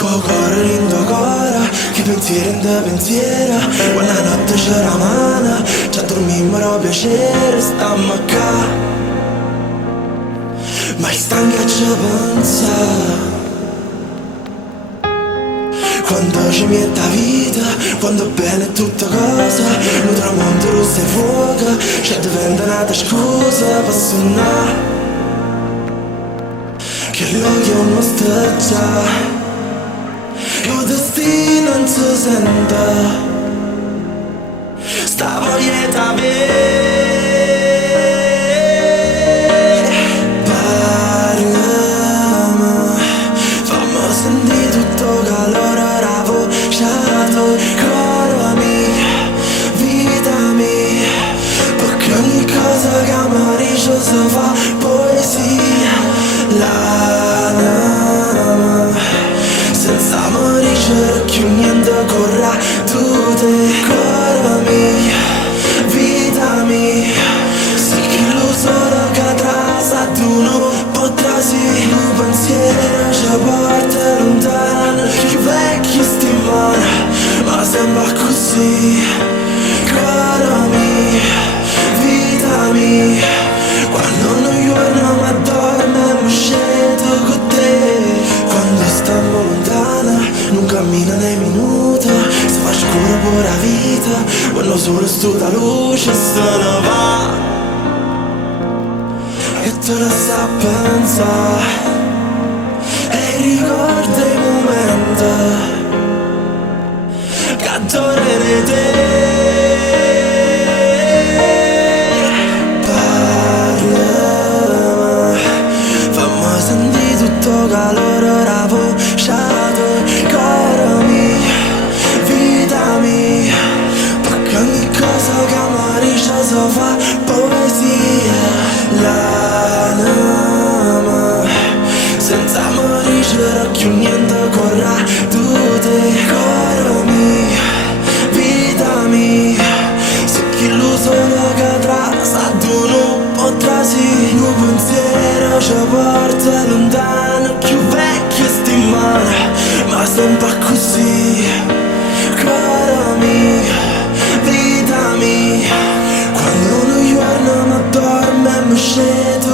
Con cuore in tua cora, che pensieri in te pensiera. Quella notte c'era mana, ci dormimmo a piacere, stammo qua. Ma è stanca ci pensa. Quando ci mette vita, quando è bene tutta cosa, un tramonto rosso e fuoco, c'è diventa un'altra scusa per suonare. Che l'occhio non sta già. Il destino non si sente. Sta voglia d'avere. Parlami, fammi sentire tutto calore ravvusciato. Cuore mio, vita mia, perché ogni cosa che amareggia si fa poesia. L'anima senza morire più niente corra. Tu te, cuore mio, vita mia, sì che lo solo cadrà, sa tu non potrai. Un pensiero ci porta lontano, più vecchio stimano, ma sembra così. Cuore mio, vita mia, quando non giorno ma dorme mi scelgo con te. Quando stiamo lontana non cammina nei minuti, si fa scuro pure la vita, quando solo sto da luce se ne va. E te la sa pensare e ricorda i momenti che adorano te. Parlami, fammi sentire tutto calore ravvusciato. Cuore mio, vita mia, perché ogni cosa che amareggia si fa poesia. L'anima senza morire più niente corra. Tu te, cuore mio, vita mia, se chi lo solo cadrà, sa tu non potrai. Un pensiero ci porta lontano, più vecchio stimano, ma sembra così. Cuore mio, vita mia, quando un giorno mi dorme mi scelgo